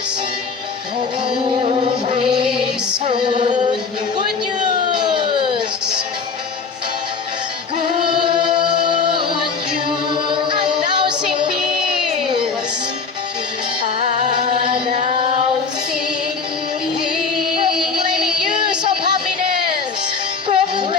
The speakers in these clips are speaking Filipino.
Always good news. Good news. Good news. Announcing peace. Announcing peace. Proclaiming news of happiness. Proclaiming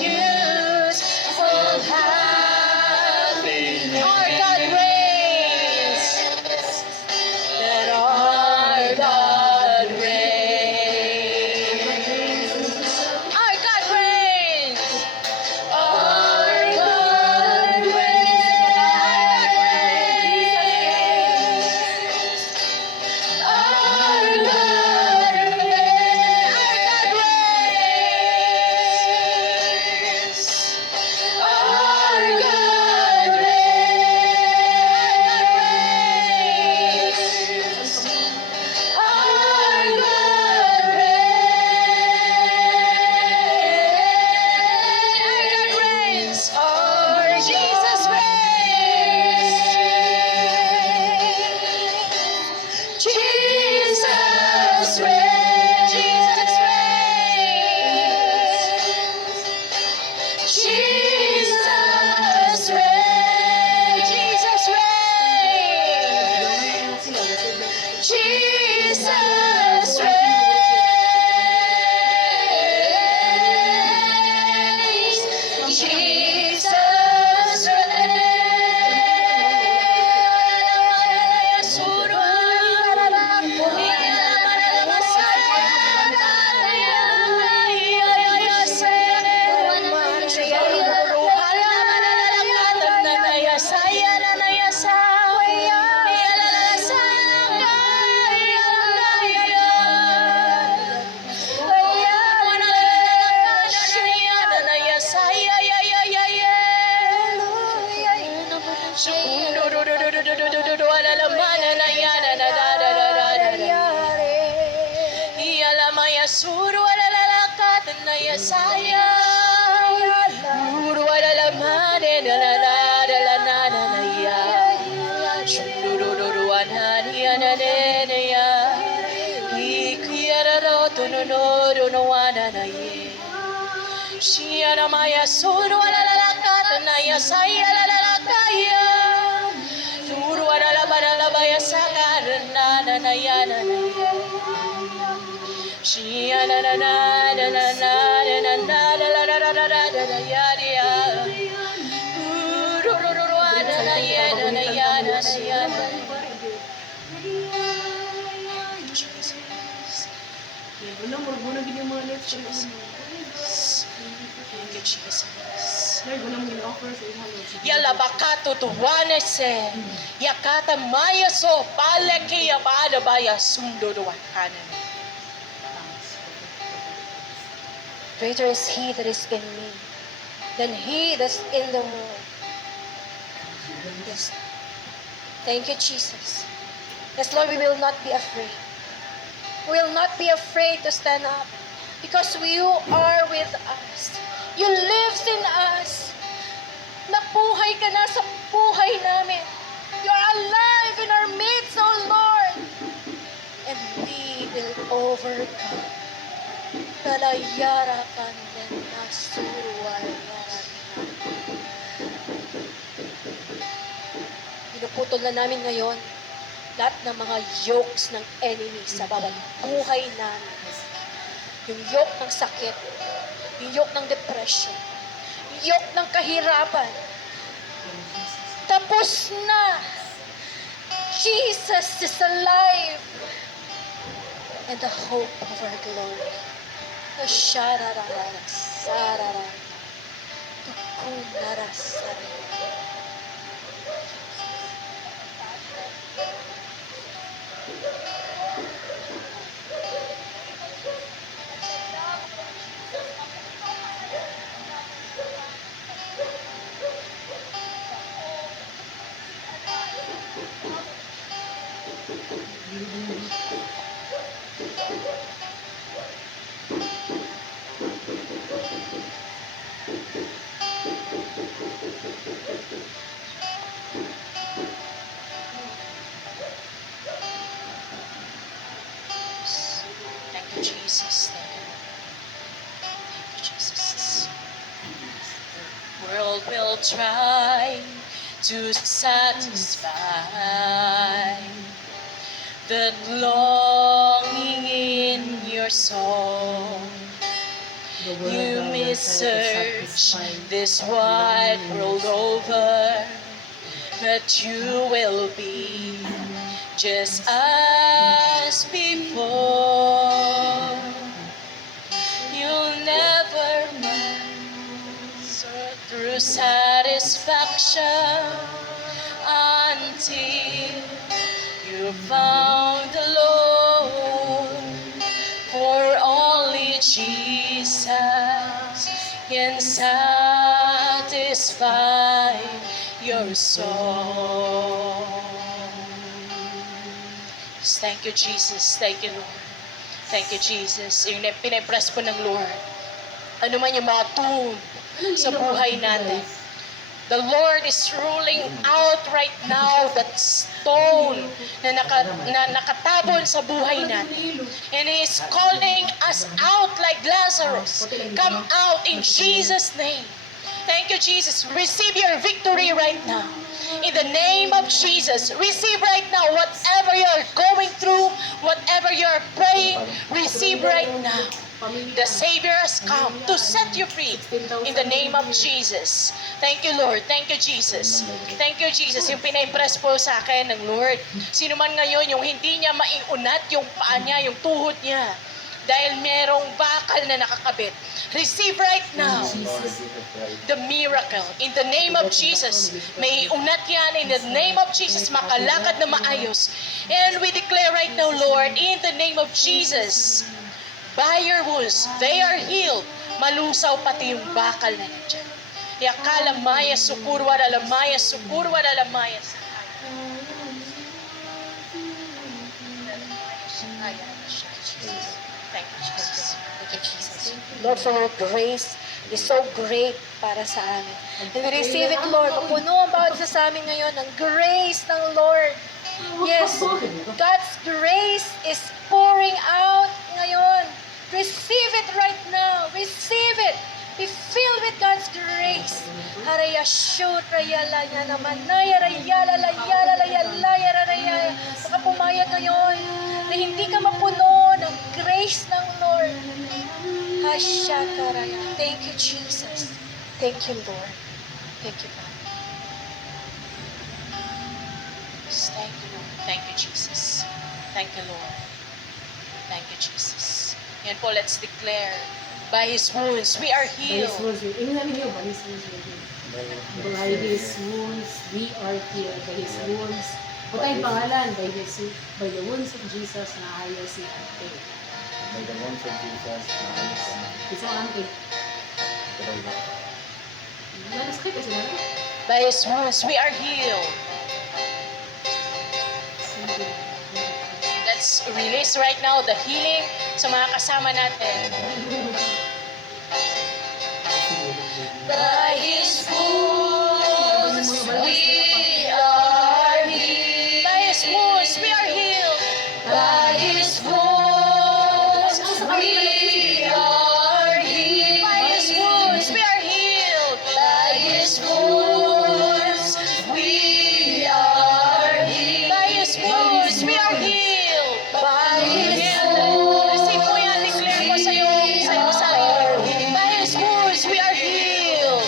news of happiness. Our God reigns. That our God reigns. Our God reigns. Our God reigns. Our God reigns. Our God reigns. Our God reigns. Our Jesus reigns. Jesus reigns. Jesus reigns. Jesus reigns. Jesus reigns. Jesus reigns. Jesus Suru alalakat na yasaya Suru alalamane na ya Shururu anani ananaya Ikiyararo tununuru no ananaye Shiana maya suru alalakat na yasaya alalakaya Suru alalabaralabaya sakarana nanaya nanaya Shia na na na na na na na na na na na na ya ya. Ru ru ru na ya na ya na ya. Yala bakato tuwanese. Yakata maya so paleki ya bada baya sundo do kanan. Greater is He that is in me than he that's in the world. Yes. Thank you, Jesus. Yes, Lord, we will not be afraid. We will not be afraid to stand up because you are with us. You live in us. Nabuhay ka na sa buhay namin. You are alive in our midst, O Lord. And we will overcome. Talayara kanden nasuruayara. Pinuputol na namin ngayon lahat ng mga yokes ng enemy sa bawat buhay namin. Yung yoke ng sakit, yung yoke ng depression, yung yoke ng kahirapan. Tapos na! Jesus is alive! And the hope of our glory. Shararara, sarara, tukunara, sarara. you, Jesus. Thank you. Thank you, Jesus. The world will try to satisfy that longing in your soul. You may search this wide world over, but you will be just as before. You'll never master through satisfaction until you found the Lord. For only Jesus can satisfy your soul. Thank you, Jesus. Thank you, Lord. Thank you, Jesus. Yung pinapress po ng Lord. Ano man yung mga tune sa buhay natin. The Lord is ruling out right now that stone na nakatabon sa buhay natin. And He is calling us out like Lazarus. Come out in Jesus' name. Thank you, Jesus. Receive your victory right now. In the name of Jesus, receive right now whatever you're going through, whatever you're praying, receive right now. The Savior has come to set you free in the name of Jesus. Thank you, Lord. Thank you, Jesus. Thank you, Jesus. Yung pina-impress po sa akin ng Lord. Sino man ngayon yung hindi niya maiunat yung paa niya, yung tuhod niya, dahil merong bakal na nakakabit. Receive right now the miracle. In the name of Jesus, may unat yan. In the name of Jesus, makalakad na maayos. And we declare right now, Lord, in the name of Jesus, by your wounds, they are healed. Malusaw pati yung bakal na nandiyan. Yakala maya sukurwa dalamaya sukurwa dalamaya. Thank you, Jesus. Thank you, Jesus. Lord, for your grace is so great para sa amin. And we receive it, Lord. Puno ang bawat isa sa amin ngayon ng grace ng Lord. Yes, God's grace is pouring out ngayon. Receive it right now. Receive it. Be filled with God's grace. Haraya shoot rayala niya naman. Naya rayala layala layala rayala. Baka pumayag ngayon na hindi ka mapuno ng grace ng Lord. Hasha karaya. Thank you, Jesus. Thank you, Lord. Thank you, God. Thank you, Lord. Thank you, Jesus. Thank you, Lord. Thank you, Jesus. Yan po, let's declare, by His wounds, we are By healed. His wounds, ingnan niyo, by His wounds, by His wounds, we are healed. By His wounds, putay pangalan, by the wounds of Jesus, naayos si Ate. May the ones of Jesus na alis na Isa ang Ate. talaga. Nalasakit kasi na. By His wounds, we are healed. Let's release right now the healing sa mga kasama natin. By His wounds, we are healed. By His wounds, we are healed. By His wounds, we are healed. By His wounds, we are healed. By His wounds, we are healed. By His wounds, we are healed. By His wounds, receive mo yan, declare mo sa iyo, sa iyo. By His wounds, we are healed.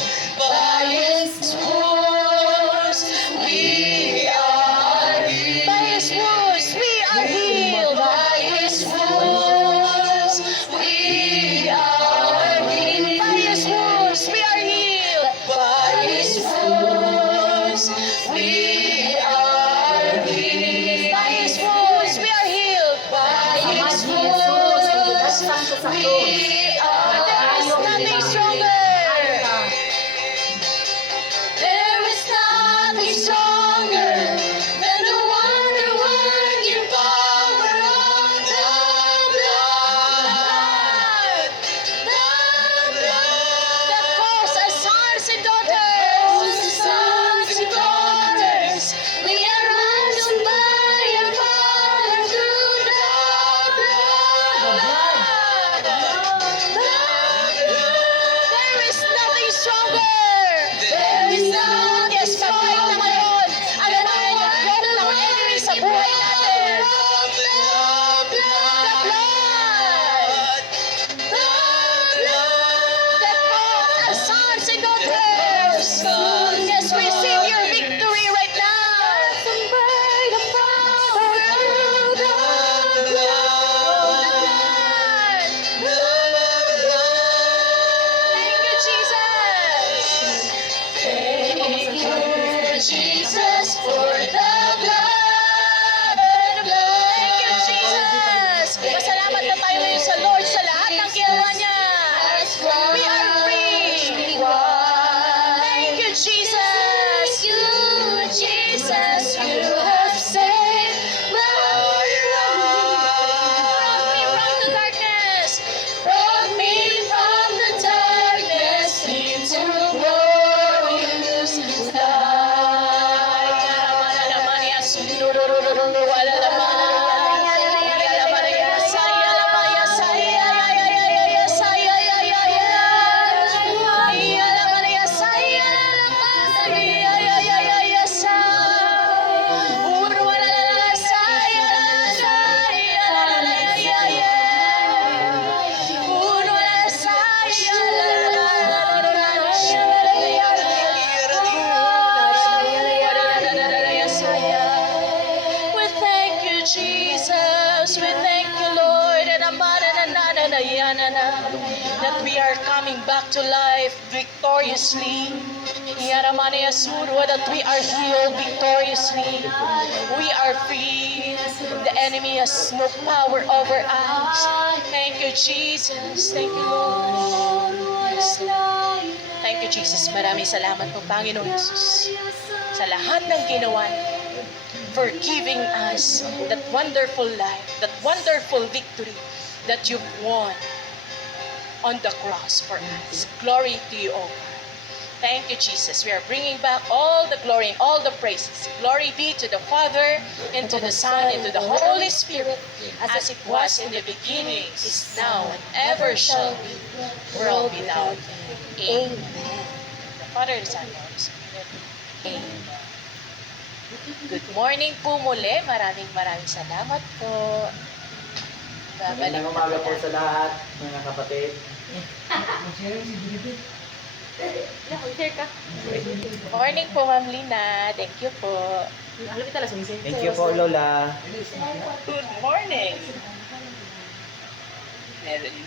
sa Lord sa lahat ng ginawa niya. We are free. Thank you, Jesus. Jesus, you have saved my life. Brought me from the darkness into glorious light. We thank you, Jesus. We thank you, Lord, and that we are coming back to life victoriously. That we are healed victoriously. We are free. The enemy has no power over us. Thank you, Jesus. Thank you, Lord. Thank you, Jesus. Maraming salamat po, Panginoon Jesus, sa lahat ng ginawa niyo, for giving us that wonderful life, that wonderful victory that you've won on the cross for us. Glory to you, O God. Thank you, Jesus. We are bringing back all the glory and all the praises. Glory be to the Father, and to the Son, and to the Holy Spirit, as it was in the beginning, is now, and ever shall be, world without end. Amen. The Father, the Son, and the Holy Spirit. Amen. Good morning po muli. Maraming salamat po. Babalik Magandang na umaga po po natin. sa lahat, mga kapatid. Morning po, Ma'am Lina. Thank you po. Alam kita lang sumisip. Thank you po, Lola. Good morning.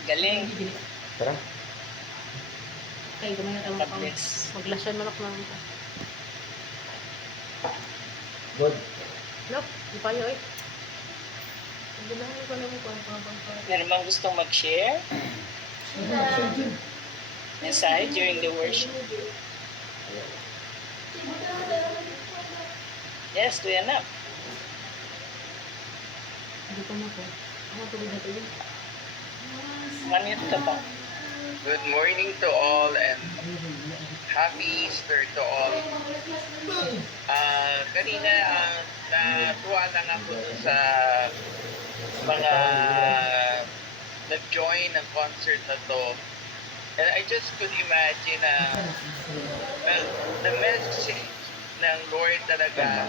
Galing. Tara. Kaya gamay na tawag ako. Bless. Maglasyon manok na ito. Good. Look, di pa yun eh. Ang ganahan ko na mo kung ano. Meron bang gustong mag-share? Message during the worship? Yes, Kuya Nak. Hindi ko na po. Ano tuloy na ito yun? Manit ka pa. Good morning to all and happy Easter to all. Kanina natuwa lang ako dun sa mga nag-join ng concert na to. And I just could imagine the message ng Lord talaga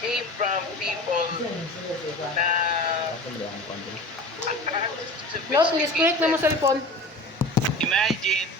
came from people na Look, disconnect na mo cellphone. imagine